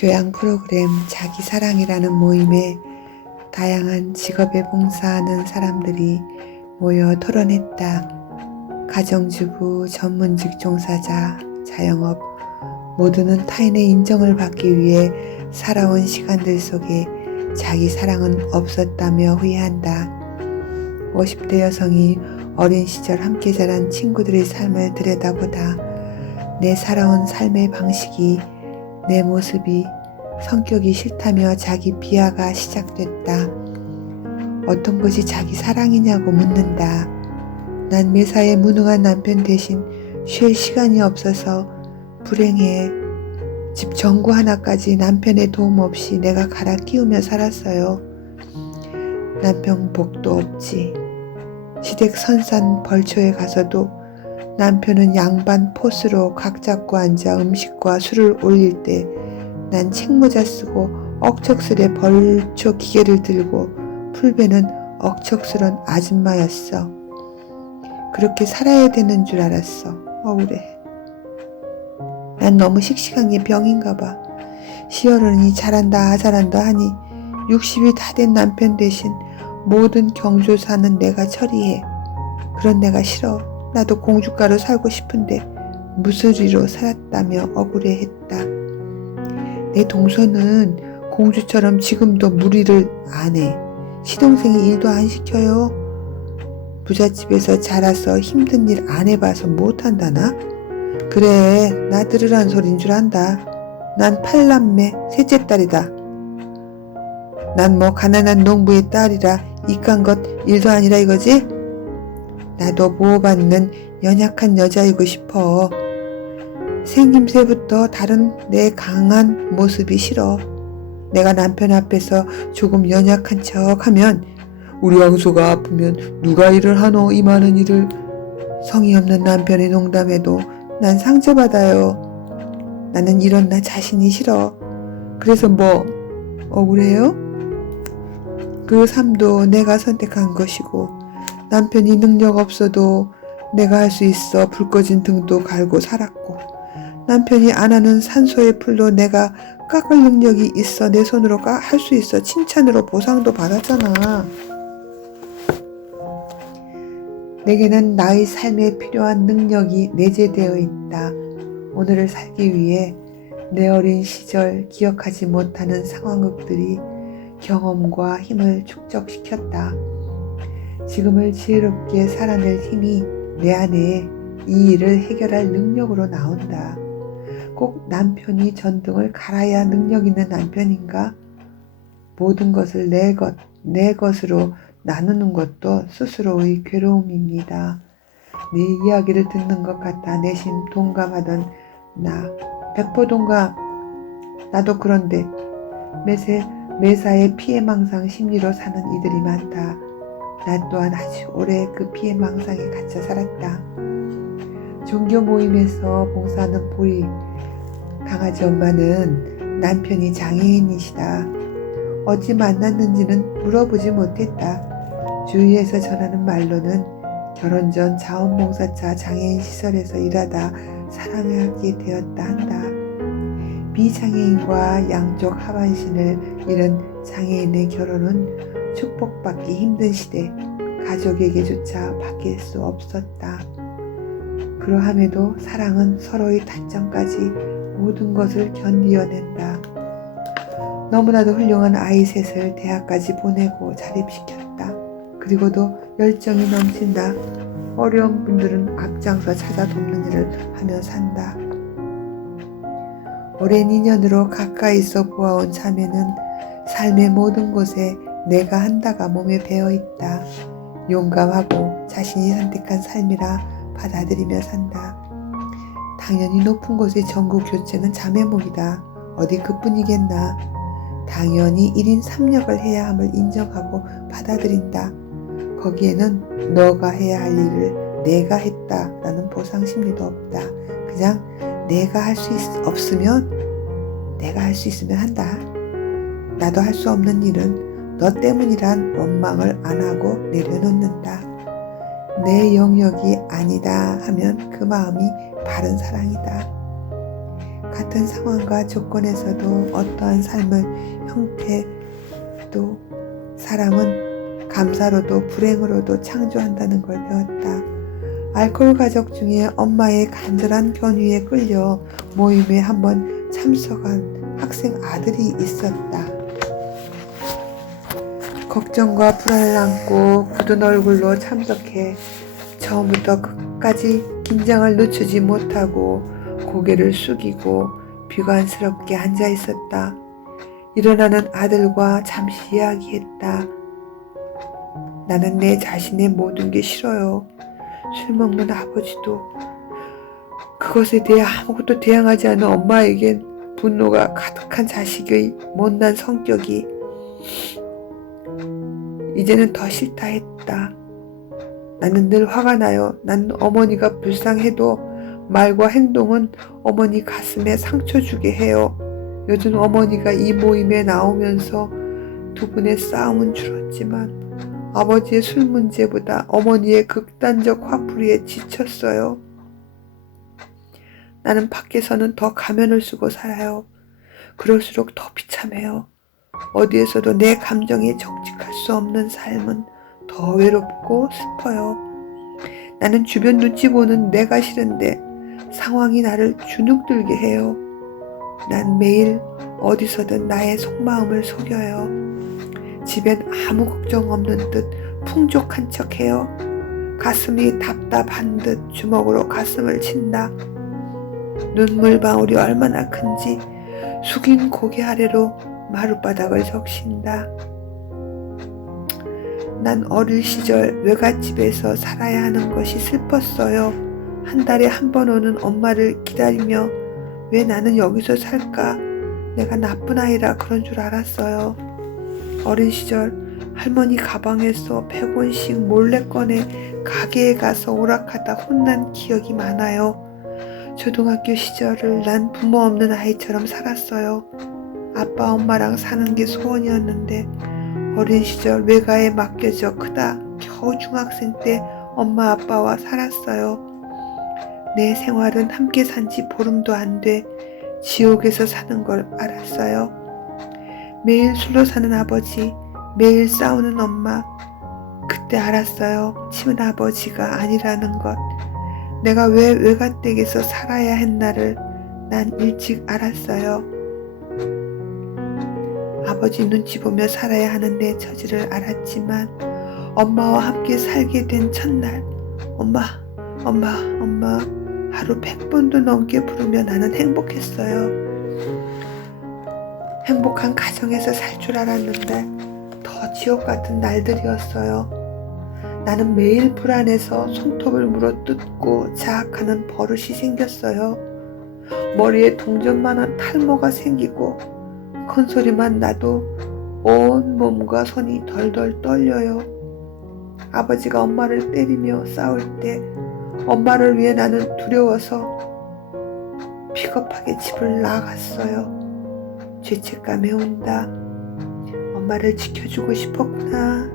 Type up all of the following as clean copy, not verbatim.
교양 프로그램 자기사랑이라는 모임에 다양한 직업에 봉사하는 사람들이 모여 토론했다. 가정주부, 전문직 종사자, 자영업 모두는 타인의 인정을 받기 위해 살아온 시간들 속에 자기 사랑은 없었다며 후회한다. 50대 여성이 어린 시절 함께 자란 친구들의 삶을 들여다보다 내 살아온 삶의 방식이, 내 모습이, 성격이 싫다며 자기 비하가 시작됐다. 어떤 것이 자기 사랑이냐고 묻는다. 난 매사에 무능한 남편 대신 쉴 시간이 없어서 불행해. 집 전구 하나까지 남편의 도움 없이 내가 갈아 끼우며 살았어요. 남편 복도 없지. 시댁 선산 벌초에 가서도 남편은 양반 포스로 각 잡고 앉아 음식과 술을 올릴 때 난 책모자 쓰고 억척스레 벌초 기계를 들고 풀베는 억척스런 아줌마였어. 그렇게 살아야 되는 줄 알았어. 억울해. 난 너무 씩씩한 게 병인가 봐. 시어른이 잘한다 하니 60이 다 된 남편 대신 모든 경조사는 내가 처리해. 그런 내가 싫어. 나도 공주가로 살고 싶은데 무스리로 살았다며 억울해했다. 내 동서는 공주처럼 지금도 무리를 안 해. 시동생이 일도 안 시켜요. 부잣집에서 자라서 힘든 일 안 해봐서 못한다나? 그래, 나 들으란 소린 줄 안다. 난 8남매 셋째 딸이다. 난 뭐 가난한 농부의 딸이라 이깟 것 일도 아니라 이거지? 나도 보호받는 연약한 여자이고 싶어. 생김새부터 다른 내 강한 모습이 싫어. 내가 남편 앞에서 조금 연약한 척하면 우리 왕소가 아프면 누가 일을 하노 이 많은 일을. 성의 없는 남편의 농담에도 난 상처받아요. 나는 이런 나 자신이 싫어. 그래서 뭐 억울해요? 그 삶도 내가 선택한 것이고 남편이 능력 없어도 내가 할 수 있어 불 꺼진 등도 갈고 살았고 남편이 안 하는 산소의 풀도 내가 깎을 능력이 있어 내 손으로 할 수 있어 칭찬으로 보상도 받았잖아. 내게는 나의 삶에 필요한 능력이 내재되어 있다. 오늘을 살기 위해 내 어린 시절 기억하지 못하는 상황극들이 경험과 힘을 축적시켰다. 지금을 지혜롭게 살아낼 힘이 내 안에 이 일을 해결할 능력으로 나온다. 꼭 남편이 전등을 갈아야 능력 있는 남편인가? 모든 것을 내 것으로 나누는 것도 스스로의 괴로움입니다. 내 이야기를 듣는 것 같아 내심 동감하던 나, 100% 동감. 나도 그런데 매사에 피해망상 심리로 사는 이들이 많다. 나 또한 아주 오래 그 피해망상에 갇혀 살았다. 종교 모임에서 봉사하는 보리 강아지 엄마는 남편이 장애인이시다. 어찌 만났는지는 물어보지 못했다. 주위에서 전하는 말로는 결혼 전 자원봉사차 장애인 시설에서 일하다 사랑하게 되었다 한다. 비장애인과 양쪽 하반신을 잃은 장애인의 결혼은 축복받기 힘든 시대, 가족에게조차 바뀔 수 없었다. 그러함에도 사랑은 서로의 단점까지 모든 것을 견디어낸다. 너무나도 훌륭한 아이 셋을 대학까지 보내고 자립시켰다. 그리고도 열정이 넘친다. 어려운 분들은 앞장서 찾아 돕는 일을 하며 산다. 오랜 인연으로 가까이서 보아온 자매는 삶의 모든 곳에 내가 한다가 몸에 배어있다. 용감하고 자신이 선택한 삶이라 받아들이며 산다. 당연히 높은 곳의 전국 교체는 자매목이다. 어디 그뿐이겠나. 당연히 1인 3역을 해야 함을 인정하고 받아들인다. 거기에는 너가 해야 할 일을 내가 했다라는 보상심리도 없다. 그냥 내가 할 수 없으면 내가 할 수 있으면 한다. 나도 할 수 없는 일은 너 때문이란 원망을 안 하고 내려놓는다. 내 영역이 아니다 하면 그 마음이 바른 사랑이다. 같은 상황과 조건에서도 어떠한 삶의 형태도 사람은 감사로도 불행으로도 창조한다는 걸 배웠다. 알코올 가족 중에 엄마의 간절한 권유에 끌려 모임에 한번 참석한 학생 아들이 있었다. 걱정과 불안을 안고 굳은 얼굴로 참석해 처음부터 끝까지 긴장을 늦추지 못하고 고개를 숙이고 비관스럽게 앉아 있었다. 일어나는 아들과 잠시 이야기했다. 나는 내 자신의 모든 게 싫어요. 술 먹는 아버지도, 그것에 대해 아무것도 대항하지 않은 엄마에겐 분노가 가득한 자식의 못난 성격이 이제는 더 싫다 했다. 나는 늘 화가 나요. 난 어머니가 불쌍해도 말과 행동은 어머니 가슴에 상처 주게 해요. 요즘 어머니가 이 모임에 나오면서 두 분의 싸움은 줄었지만 아버지의 술 문제보다 어머니의 극단적 화풀이에 지쳤어요. 나는 밖에서는 더 가면을 쓰고 살아요. 그럴수록 더 비참해요. 어디에서도 내 감정에 정직할 수 없는 삶은 더 외롭고 슬퍼요. 나는 주변 눈치 보는 내가 싫은데 상황이 나를 주눅들게 해요. 난 매일 어디서든 나의 속마음을 속여요. 집엔 아무 걱정 없는 듯 풍족한 척해요. 가슴이 답답한 듯 주먹으로 가슴을 친다. 눈물방울이 얼마나 큰지 숙인 고개 아래로 마룻바닥을 적신다. 난 어릴 시절 외갓집에서 살아야 하는 것이 슬펐어요. 한 달에 한 번 오는 엄마를 기다리며 왜 나는 여기서 살까? 내가 나쁜 아이라 그런 줄 알았어요. 어린 시절 할머니 가방에서 100원씩 몰래 꺼내 가게에 가서 오락하다 혼난 기억이 많아요. 초등학교 시절을 난 부모 없는 아이처럼 살았어요. 아빠 엄마랑 사는 게 소원이었는데 어린 시절 외가에 맡겨져 크다 겨우 중학생 때 엄마 아빠와 살았어요. 내 생활은 함께 산 지 보름도 안 돼 지옥에서 사는 걸 알았어요. 매일 술로 사는 아버지, 매일 싸우는 엄마. 그때 알았어요. 치은 아버지가 아니라는 것. 내가 왜 외갓댁에서 살아야 했나를 난 일찍 알았어요. 아버지 눈치 보며 살아야 하는 내 처지를 알았지만 엄마와 함께 살게 된 첫날 엄마 하루 100번도 넘게 부르며 나는 행복했어요. 행복한 가정에서 살 줄 알았는데 더 지옥 같은 날들이었어요. 나는 매일 불안해서 손톱을 물어뜯고 자학하는 버릇이 생겼어요. 머리에 동전만한 탈모가 생기고 큰 소리만 나도 온 몸과 손이 덜덜 떨려요. 아버지가 엄마를 때리며 싸울 때 엄마를 위해 나는 두려워서 비겁하게 집을 나갔어요. 죄책감에 온다. 엄마를 지켜주고 싶었구나.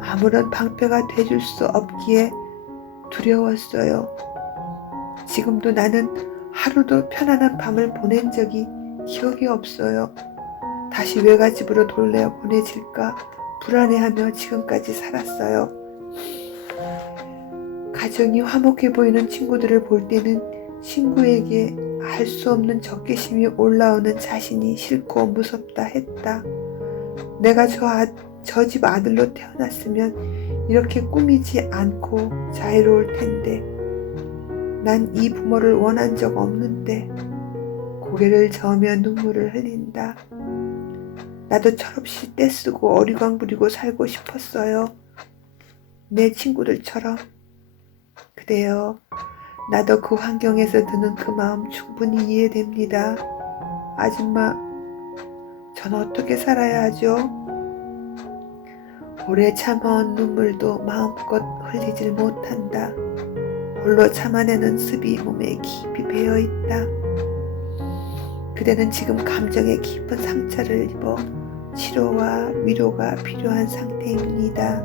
아무런 방패가 돼줄 수 없기에 두려웠어요. 지금도 나는 하루도 편안한 밤을 보낸 적이 기억이 없어요. 다시 외갓집으로 돌려 보내질까 불안해하며 지금까지 살았어요. 가정이 화목해 보이는 친구들을 볼 때는 친구에게 알 수 없는 적개심이 올라오는 자신이 싫고 무섭다 했다. 내가 저 집 아들로 태어났으면 이렇게 꾸미지 않고 자유로울 텐데 난 이 부모를 원한 적 없는데 고개를 저으며 눈물을 흘린다. 나도 철없이 떼쓰고 어리광 부리고 살고 싶었어요. 내 친구들처럼. 그래요. 나도 그 환경에서 드는 그 마음 충분히 이해됩니다. 아줌마, 전 어떻게 살아야 하죠? 오래 참아온 눈물도 마음껏 흘리질 못한다. 홀로 참아내는 습이 몸에 깊이 배어있다. 그대는 지금 감정에 깊은 상처를 입어 치료와 위로가 필요한 상태입니다.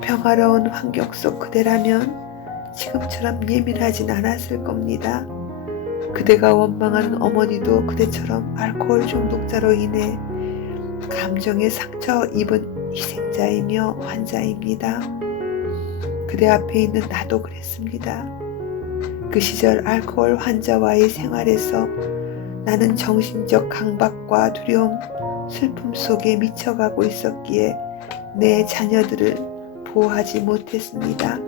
평화로운 환경 속 그대라면 지금처럼 예민하진 않았을 겁니다. 그대가 원망하는 어머니도 그대처럼 알코올 중독자로 인해 감정에 상처 입은 희생자이며 환자입니다. 그대 앞에 있는 나도 그랬습니다. 그 시절 알코올 환자와의 생활에서 나는 정신적 강박과 두려움, 슬픔 속에 미쳐가고 있었기에 내 자녀들을 보호하지 못했습니다.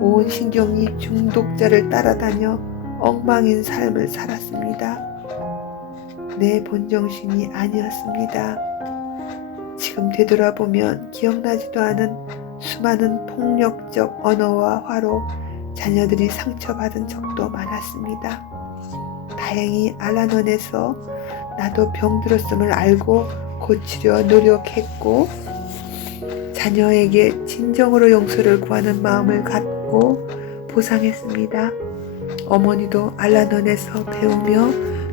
온 신경이 중독자를 따라다녀 엉망인 삶을 살았습니다. 내 본정신이 아니었습니다. 지금 되돌아보면 기억나지도 않은 수많은 폭력적 언어와 화로 자녀들이 상처받은 적도 많았습니다. 다행히 알아논에서 나도 병들었음을 알고 고치려 노력했고 자녀에게 진정으로 용서를 구하는 마음을 갖고 보상했습니다. 어머니도 알아논에서 배우며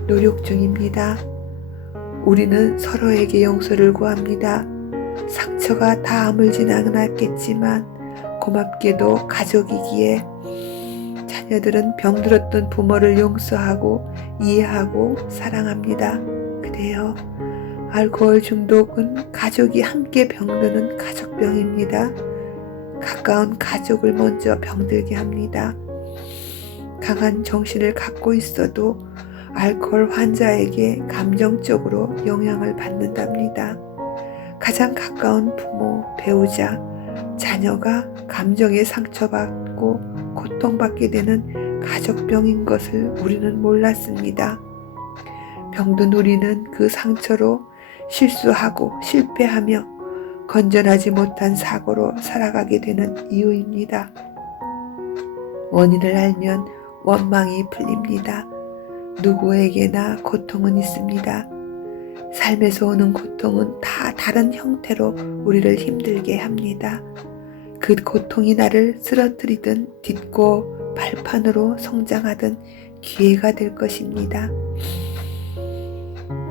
노력 중입니다. 우리는 서로에게 용서를 구합니다. 상처가 다 아물진 않았겠지만 고맙게도 가족이기에 자녀들은 병들었던 부모를 용서하고 이해하고 사랑합니다. 그래요. 알코올 중독은 가족이 함께 병드는 가족병입니다. 가까운 가족을 먼저 병들게 합니다. 강한 정신을 갖고 있어도 알코올 환자에게 감정적으로 영향을 받는답니다. 가장 가까운 부모, 배우자, 자녀가 감정에 상처받고 고통받게 되는 가족병인 것을 우리는 몰랐습니다. 병든 우리는 그 상처로 실수하고 실패하며 건전하지 못한 사고로 살아가게 되는 이유입니다. 원인을 알면 원망이 풀립니다. 누구에게나 고통은 있습니다. 삶에서 오는 고통은 다 다른 형태로 우리를 힘들게 합니다. 그 고통이 나를 쓰러뜨리든 딛고 발판으로 성장하든 기회가 될 것입니다.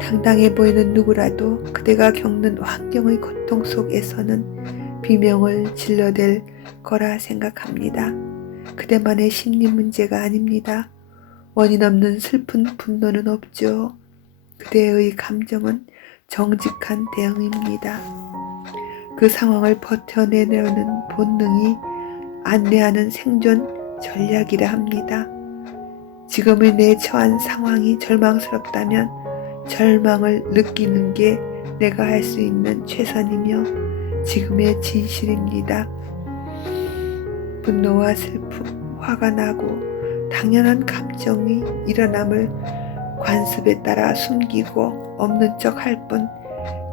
당당해 보이는 누구라도 그대가 겪는 환경의 고통 속에서는 비명을 질러댈 거라 생각합니다. 그대만의 심리 문제가 아닙니다. 원인 없는 슬픈 분노는 없죠. 그대의 감정은 정직한 대응입니다. 그 상황을 버텨내려는 본능이 안내하는 생존 전략이라 합니다. 지금의 내 처한 상황이 절망스럽다면 절망을 느끼는 게 내가 할 수 있는 최선이며 지금의 진실입니다. 분노와 슬픔, 화가 나고 당연한 감정이 일어남을 관습에 따라 숨기고 없는 척 할 뿐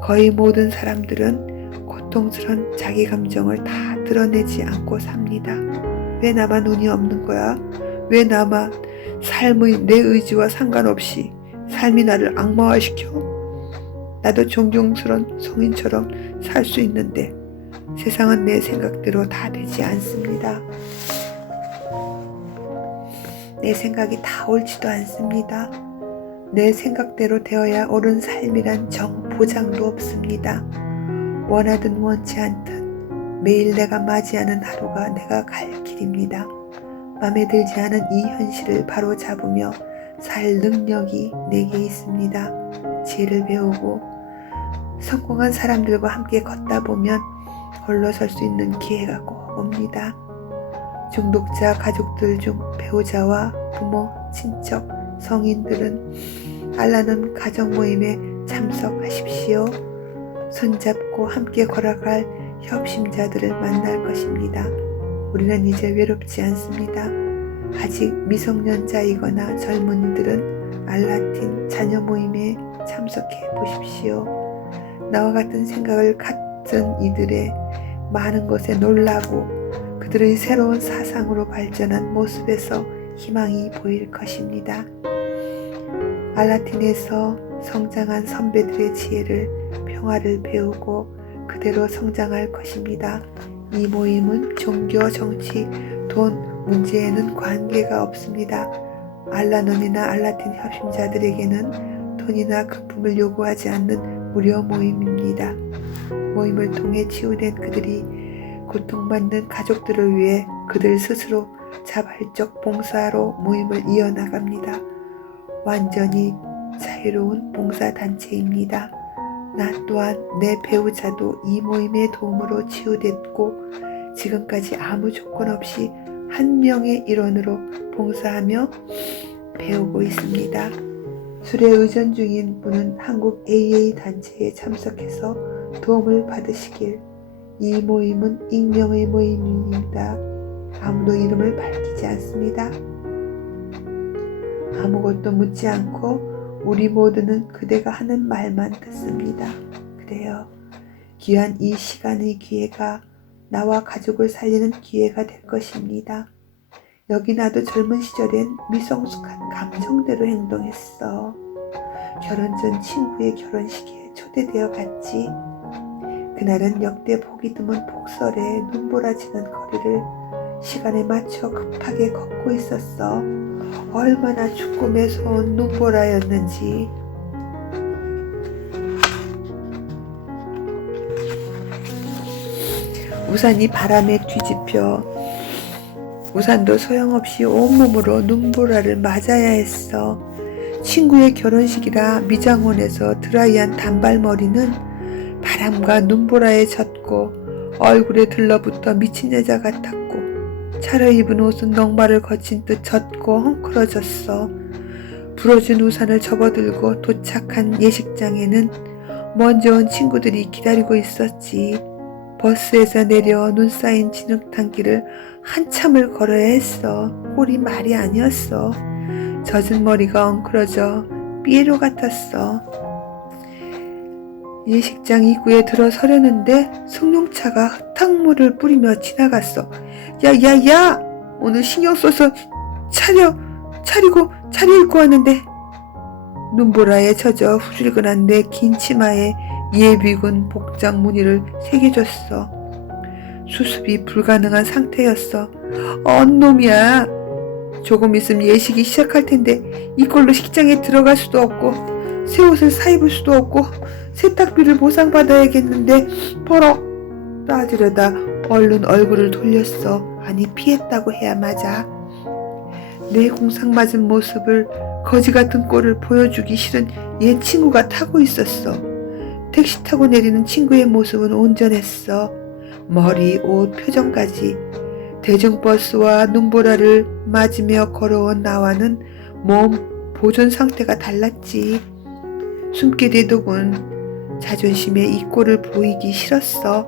거의 모든 사람들은 고통스러운 자기 감정을 다 드러내지 않고 삽니다. 왜 나만 운이 없는 거야? 왜 나만 삶의 내 의지와 상관없이 삶이 나를 악마화시켜? 나도 존경스러운 성인처럼 살 수 있는데 세상은 내 생각대로 다 되지 않습니다. 내 생각이 다 옳지도 않습니다. 내 생각대로 되어야 옳은 삶이란 보장도 없습니다. 원하든 원치 않든 매일 내가 맞이하는 하루가 내가 갈 길입니다. 마음에 들지 않은 이 현실을 바로 잡으며 살 능력이 내게 있습니다. 지혜를 배우고 성공한 사람들과 함께 걷다 보면 홀로 설 수 있는 기회가 꼭 옵니다. 중독자 가족들 중 배우자와 부모, 친척, 성인들은 알라는 가정 모임에 참석하십시오. 손잡고 함께 걸어갈 협심자들을 만날 것입니다. 우리는 이제 외롭지 않습니다. 아직 미성년자이거나 젊은이들은 알라틴 자녀 모임에 참석해 보십시오. 나와 같은 생각을 갖은 이들의 많은 것에 놀라고 그들의 새로운 사상으로 발전한 모습에서 희망이 보일 것입니다. 알라틴에서 성장한 선배들의 지혜를, 평화를 배우고 그대로 성장할 것입니다. 이 모임은 종교, 정치, 돈 문제에는 관계가 없습니다. 알라논이나 알라틴 협심자들에게는 돈이나 금품을 요구하지 않는 무료 모임입니다. 모임을 통해 치유된 그들이 고통받는 가족들을 위해 그들 스스로 자발적 봉사로 모임을 이어나갑니다. 완전히 자유로운 봉사단체입니다. 나 또한 내 배우자도 이 모임의 도움으로 치유됐고 지금까지 아무 조건 없이 한 명의 일원으로 봉사하며 배우고 있습니다. 술에 의존 중인 분은 한국 AA 단체에 참석해서 도움을 받으시길. 이 모임은 익명의 모임입니다. 아무도 이름을 밝히지 않습니다. 아무것도 묻지 않고 우리 모두는 그대가 하는 말만 듣습니다. 그래요. 귀한 이 시간의 기회가 나와 가족을 살리는 기회가 될 것입니다. 여기 나도 젊은 시절엔 미성숙한 감정대로 행동했어. 결혼 전 친구의 결혼식에 초대되어 갔지. 그날은 역대 보기 드문 폭설에 눈보라지는 거리를 시간에 맞춰 급하게 걷고 있었어. 얼마나 춥고 매서운 눈보라였는지. 우산이 바람에 뒤집혀 우산도 소용없이 온몸으로 눈보라를 맞아야 했어. 친구의 결혼식이라 미장원에서 드라이한 단발머리는 바람과 눈보라에 젖고 얼굴에 들러붙어 미친 여자 같았고 차려입은 옷은 넉마를 거친 듯 젖고 헝클어졌어. 불어준 우산을 접어들고 도착한 예식장에는 먼저 온 친구들이 기다리고 있었지. 버스에서 내려 눈 쌓인 진흙탕길을 한참을 걸어야 했어. 꼴이 말이 아니었어. 젖은 머리가 엉클어져 삐에로 같았어. 예식장 입구에 들어서려는데 승용차가 흙탕물을 뿌리며 지나갔어. 야야야! 오늘 신경 써서 차리고 차려 입고 왔는데. 눈보라에 젖어 후줄근한 내 긴 치마에 예비군 복장 무늬를 새겨줬어. 수습이 불가능한 상태였어. 언놈이야. 조금 있으면 예식이 시작할 텐데 이걸로 식장에 들어갈 수도 없고 새 옷을 사입을 수도 없고 세탁비를 보상받아야겠는데 버럭 따지려다 얼른 얼굴을 돌렸어. 아니 피했다고 해야 맞아. 내 공상맞은 모습을 거지같은 꼴을 보여주기 싫은 옛 친구가 타고 있었어. 택시 타고 내리는 친구의 모습은 온전했어. 머리, 옷, 표정까지. 대중버스와 눈보라를 맞으며 걸어온 나와는 몸 보존 상태가 달랐지. 숨게 되더군. 자존심에 이 꼴을 보이기 싫었어.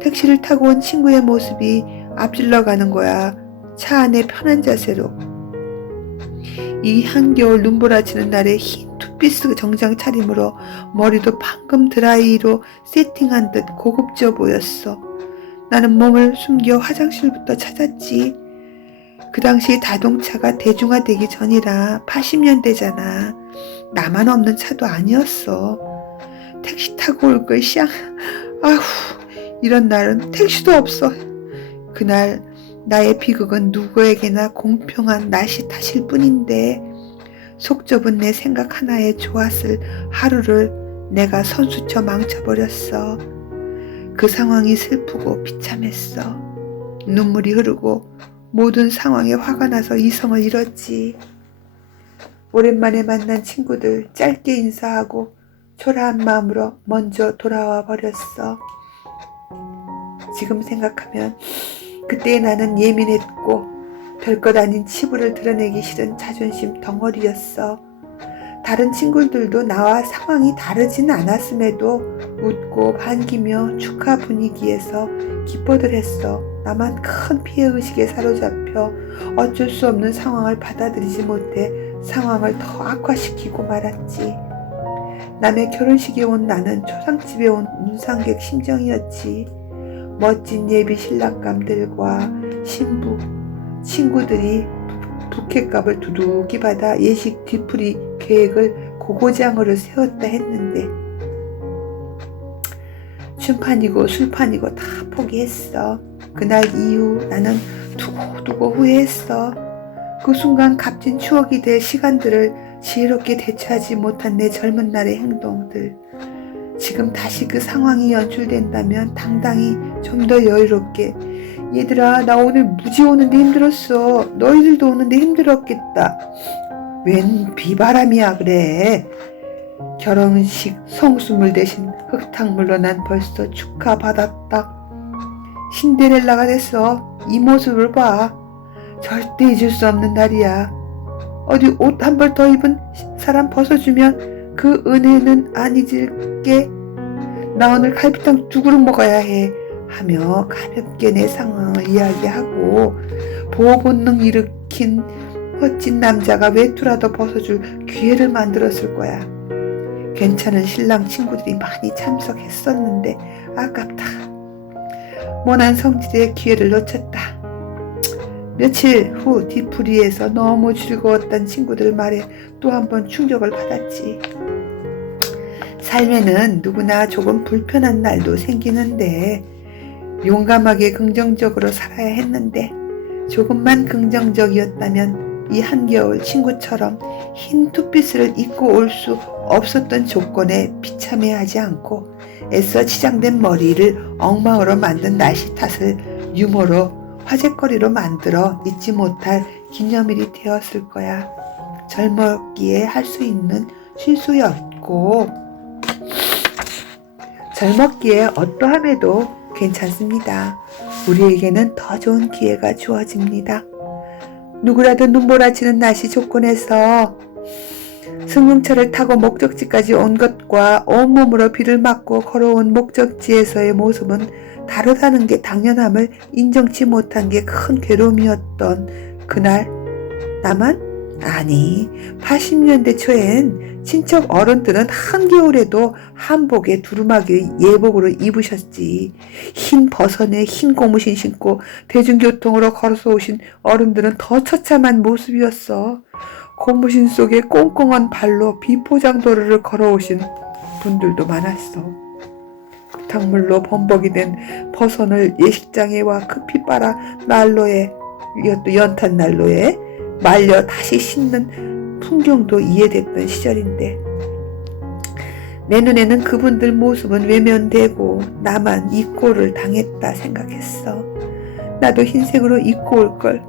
택시를 타고 온 친구의 모습이 앞질러 가는 거야. 차 안에 편한 자세로. 이 한겨울 눈보라치는 날에 흰 투피스 정장 차림으로 머리도 방금 드라이로 세팅한 듯 고급져 보였어. 나는 몸을 숨겨 화장실부터 찾았지. 그 당시 자동차가 대중화되기 전이라 80년대잖아. 나만 없는 차도 아니었어. 택시 타고 올 걸 쌍. 아휴, 이런 날은 택시도 없어. 그날 나의 비극은 누구에게나 공평한 나시 탓일 뿐인데 속 좁은 내 생각 하나에 좋았을 하루를 내가 선수쳐 망쳐버렸어. 그 상황이 슬프고 비참했어. 눈물이 흐르고 모든 상황에 화가 나서 이성을 잃었지. 오랜만에 만난 친구들 짧게 인사하고 초라한 마음으로 먼저 돌아와 버렸어. 지금 생각하면 그때 나는 예민했고 별것 아닌 치부를 드러내기 싫은 자존심 덩어리였어. 다른 친구들도 나와 상황이 다르지는 않았음에도 웃고 반기며 축하 분위기에서 기뻐들 했어. 나만 큰 피해의식에 사로잡혀 어쩔 수 없는 상황을 받아들이지 못해 상황을 더 악화시키고 말았지. 남의 결혼식에 온 나는 초상집에 온 문상객 심정이었지. 멋진 예비 신랑감들과 신부, 친구들이 부케값을 두둑이 받아 예식 뒤풀이 계획을 고고장으로 세웠다 했는데 춤판이고 술판이고 다 포기했어. 그날 이후 나는 두고두고 후회했어. 그 순간 값진 추억이 될 시간들을 지혜롭게 대처하지 못한 내 젊은 날의 행동들. 지금 다시 그 상황이 연출된다면 당당히 좀 더 여유롭게 얘들아, 나 오늘 무지 오는데 힘들었어. 너희들도 오는데 힘들었겠다. 웬 비바람이야 그래. 결혼식 성수물 대신 흙탕물로 난 벌써 축하받았다. 신데렐라가 됐어. 이 모습을 봐. 절대 잊을 수 없는 날이야. 어디 옷 한 벌 더 입은 사람 벗어주면 그 은혜는 안 잊을게. 나 오늘 갈비탕 2그릇 먹어야 해. 하며 가볍게 내 상황을 이야기하고 보호 본능 일으킨 멋진 남자가 외투라도 벗어줄 기회를 만들었을 거야. 괜찮은 신랑 친구들이 많이 참석했었는데 아깝다. 모난 성질의 기회를 놓쳤다. 며칠 후 뒤풀이에서 너무 즐거웠던 친구들 말에 또 한 번 충격을 받았지. 삶에는 누구나 조금 불편한 날도 생기는데 용감하게 긍정적으로 살아야 했는데 조금만 긍정적이었다면 이 한겨울 친구처럼 흰 투피스를 입고 올 수 없었던 조건에 비참해하지 않고 애써 치장된 머리를 엉망으로 만든 날씨 탓을 유머로 화제거리로 만들어 잊지 못할 기념일이 되었을 거야. 젊었기에 할 수 있는 실수였고 젊었기에 어떠함에도 괜찮습니다. 우리에게는 더 좋은 기회가 주어집니다. 누구라도 눈몰아치는 날씨 조건에서 승용차를 타고 목적지까지 온 것과 온몸으로 비를 맞고 걸어온 목적지에서의 모습은 다르다는 게 당연함을 인정치 못한 게 큰 괴로움이었던 그날 나만? 아니, 80년대 초엔 친척 어른들은 한겨울에도 한복에 두루마기 예복으로 입으셨지. 흰 버선에 흰 고무신 신고 대중교통으로 걸어서 오신 어른들은 더 처참한 모습이었어. 고무신 속에 꽁꽁한 발로 비포장도로를 걸어오신 분들도 많았어. 흙탕물로 범벅이 된 버선을 예식장에 와 급히 빨아 난로에, 이것도 연탄 난로에 말려 다시 씻는 풍경도 이해됐던 시절인데 내 눈에는 그분들 모습은 외면되고 나만 이 꼴을 당했다 생각했어. 나도 흰색으로 입고 올걸.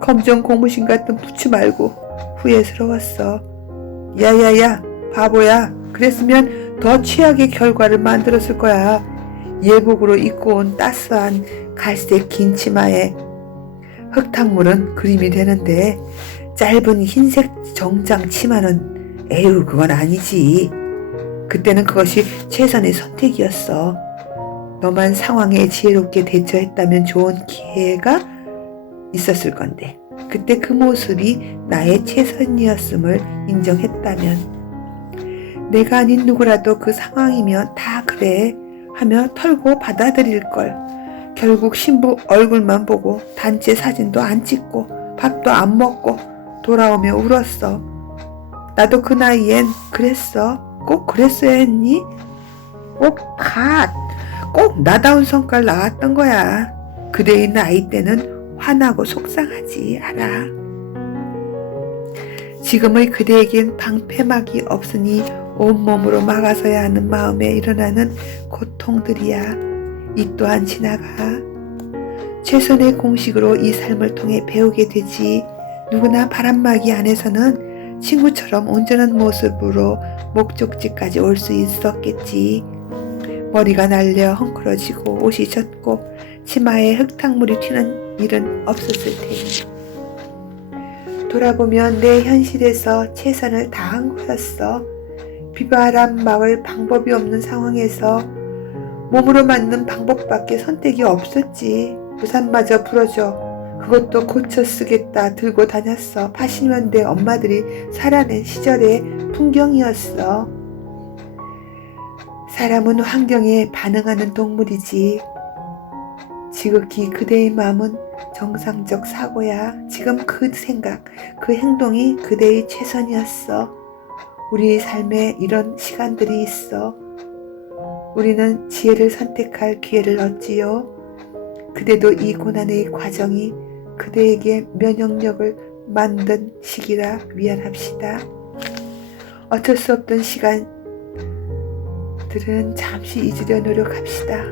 검정 고무신 같은 부츠 말고 후회스러웠어. 야야야 바보야. 그랬으면 더 최악의 결과를 만들었을 거야. 예복으로 입고 온 따스한 갈색 긴 치마에 흙탕물은 그림이 되는데 짧은 흰색 정장 치마는 에휴 그건 아니지. 그때는 그것이 최선의 선택이었어. 너만 상황에 지혜롭게 대처했다면 좋은 기회가 있었을 건데 그때 그 모습이 나의 최선이었음을 인정했다면 내가 아닌 누구라도 그 상황이면 다 그래 하며 털고 받아들일걸. 결국 신부 얼굴만 보고 단체 사진도 안 찍고 밥도 안 먹고 돌아오며 울었어. 나도 그 나이엔 그랬어. 꼭 그랬어야 했니? 꼭 나다운 성깔 나왔던 거야. 그대의 나이 때는 화나고 속상하지 알아. 지금의 그대에겐 방패막이 없으니 온몸으로 막아서야 하는 마음에 일어나는 고통들이야. 이 또한 지나가. 최선의 공식으로 이 삶을 통해 배우게 되지. 누구나 바람막이 안에서는 친구처럼 온전한 모습으로 목적지까지 올 수 있었겠지. 머리가 날려 헝클어지고 옷이 젖고 치마에 흙탕물이 튀는 일은 없었을 테니. 돌아보면 내 현실에서 최선을 다한 거였어. 비바람 막을 방법이 없는 상황에서 몸으로 맞는 방법밖에 선택이 없었지. 우산마저 부러져 그것도 고쳐 쓰겠다 들고 다녔어. 80년대 엄마들이 살아낸 시절의 풍경이었어. 사람은 환경에 반응하는 동물이지. 지극히 그대의 마음은 정상적 사고야. 지금 그 생각, 그 행동이 그대의 최선이었어. 우리 삶에 이런 시간들이 있어. 우리는 지혜를 선택할 기회를 얻지요. 그대도 이 고난의 과정이 그대에게 면역력을 만든 시기라 미안합시다. 어쩔 수 없던 시간들은 잠시 잊으려 노력합시다.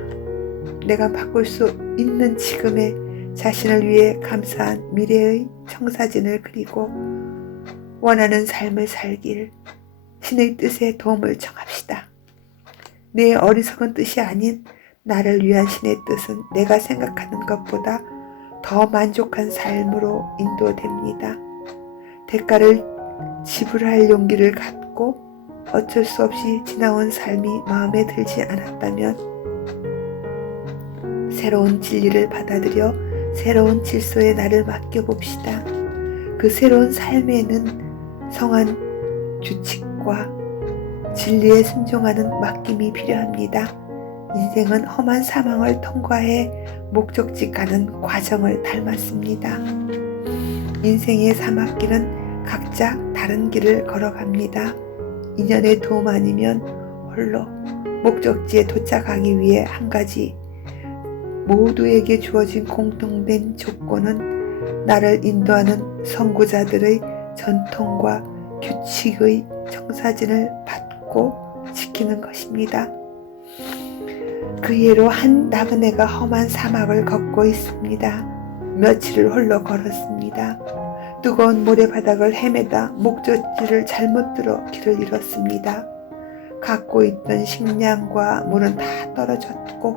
내가 바꿀 수 있는 지금의 자신을 위해 감사한 미래의 청사진을 그리고 원하는 삶을 살길 신의 뜻에 도움을 청합시다. 내 어리석은 뜻이 아닌 나를 위한 신의 뜻은 내가 생각하는 것보다 더 만족한 삶으로 인도됩니다. 대가를 지불할 용기를 갖고 어쩔 수 없이 지나온 삶이 마음에 들지 않았다면 새로운 진리를 받아들여 새로운 질서에 나를 맡겨봅시다. 그 새로운 삶에는 성한 규칙과 진리에 순종하는 맡김이 필요합니다. 인생은 험한 사망을 통과해 목적지 가는 과정을 닮았습니다. 인생의 사막길은 각자 다른 길을 걸어갑니다. 인연의 도움 아니면 홀로 목적지에 도착하기 위해 한 가지 모두에게 주어진 공통된 조건은 나를 인도하는 선구자들의 전통과 규칙의 청사진을 받고 지키는 것입니다. 그 예로 한 나그네가 험한 사막을 걷고 있습니다. 며칠을 홀로 걸었습니다. 뜨거운 모래바닥을 헤매다 목적지를 잘못 들어 길을 잃었습니다. 갖고 있던 식량과 물은 다 떨어졌고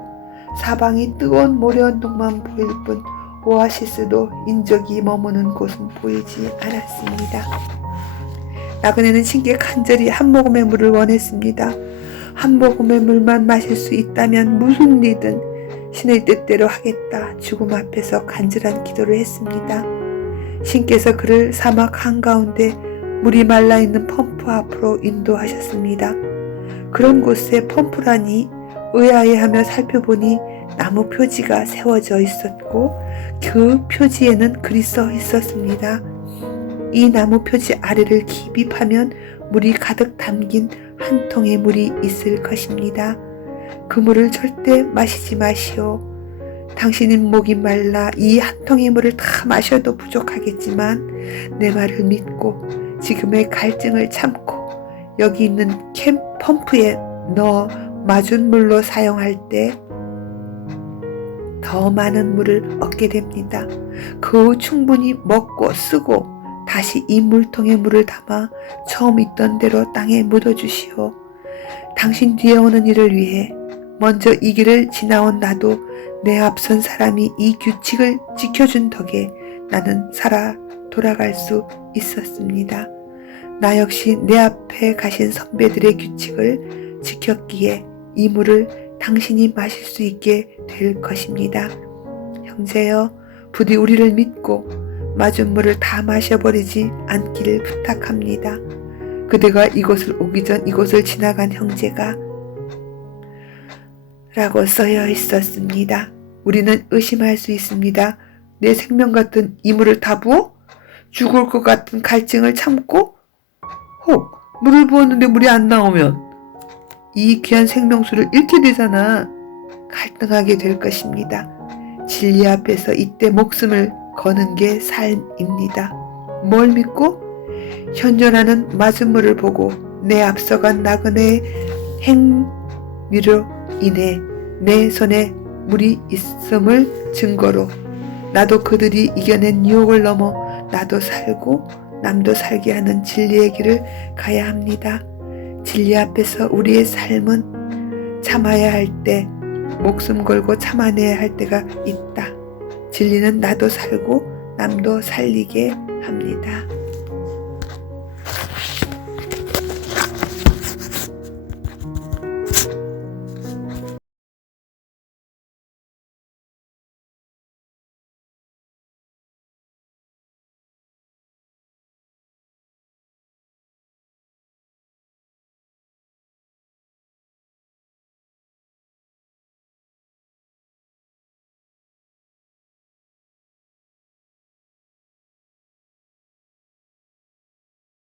사방이 뜨거운 모래 언덕만 보일 뿐 오아시스도 인적이 머무는 곳은 보이지 않았습니다. 나그네는 신께 간절히 한 모금의 물을 원했습니다. 한 모금의 물만 마실 수 있다면 무슨 일이든 신의 뜻대로 하겠다. 죽음 앞에서 간절한 기도를 했습니다. 신께서 그를 사막 한가운데 물이 말라있는 펌프 앞으로 인도하셨습니다. 그런 곳에 펌프라니 의아해하며 살펴보니 나무 표지가 세워져 있었고 그 표지에는 글이 써 있었습니다. 이 나무 표지 아래를 깊이 파면 물이 가득 담긴 한 통의 물이 있을 것입니다. 그 물을 절대 마시지 마시오. 당신은 목이 말라 이 한 통의 물을 다 마셔도 부족하겠지만 내 말을 믿고 지금의 갈증을 참고 여기 있는 캠 펌프에 넣어 마준 물로 사용할 때 더 많은 물을 얻게 됩니다. 그 후 충분히 먹고 쓰고 다시 이 물통에 물을 담아 처음 있던 대로 땅에 묻어주시오. 당신 뒤에 오는 일을 위해 먼저 이 길을 지나온 나도 내 앞선 사람이 이 규칙을 지켜준 덕에 나는 살아 돌아갈 수 있었습니다. 나 역시 내 앞에 가신 선배들의 규칙을 지켰기에 이 물을 당신이 마실 수 있게 될 것입니다. 형제여, 부디 우리를 믿고 마준 물을 다 마셔버리지 않기를 부탁합니다. 그대가 이곳을 오기 전 이곳을 지나간 형제가 라고 쓰여 있었습니다. 우리는 의심할 수 있습니다. 내 생명 같은 이 물을 다 부어? 죽을 것 같은 갈증을 참고? 혹 물을 부었는데 물이 안 나오면 이 귀한 생명수를 잃게 되잖아. 갈등하게 될 것입니다. 진리 앞에서 이때 목숨을 거는 게 삶입니다. 뭘 믿고? 현존하는 마주물을 보고 내 앞서간 나그네의 행위로 인해 내 손에 물이 있음을 증거로 나도 그들이 이겨낸 유혹을 넘어 나도 살고 남도 살게 하는 진리의 길을 가야 합니다. 진리 앞에서 우리의 삶은 참아야 할 때, 목숨 걸고 참아내야 할 때가 있다. 진리는 나도 살고 남도 살리게 합니다.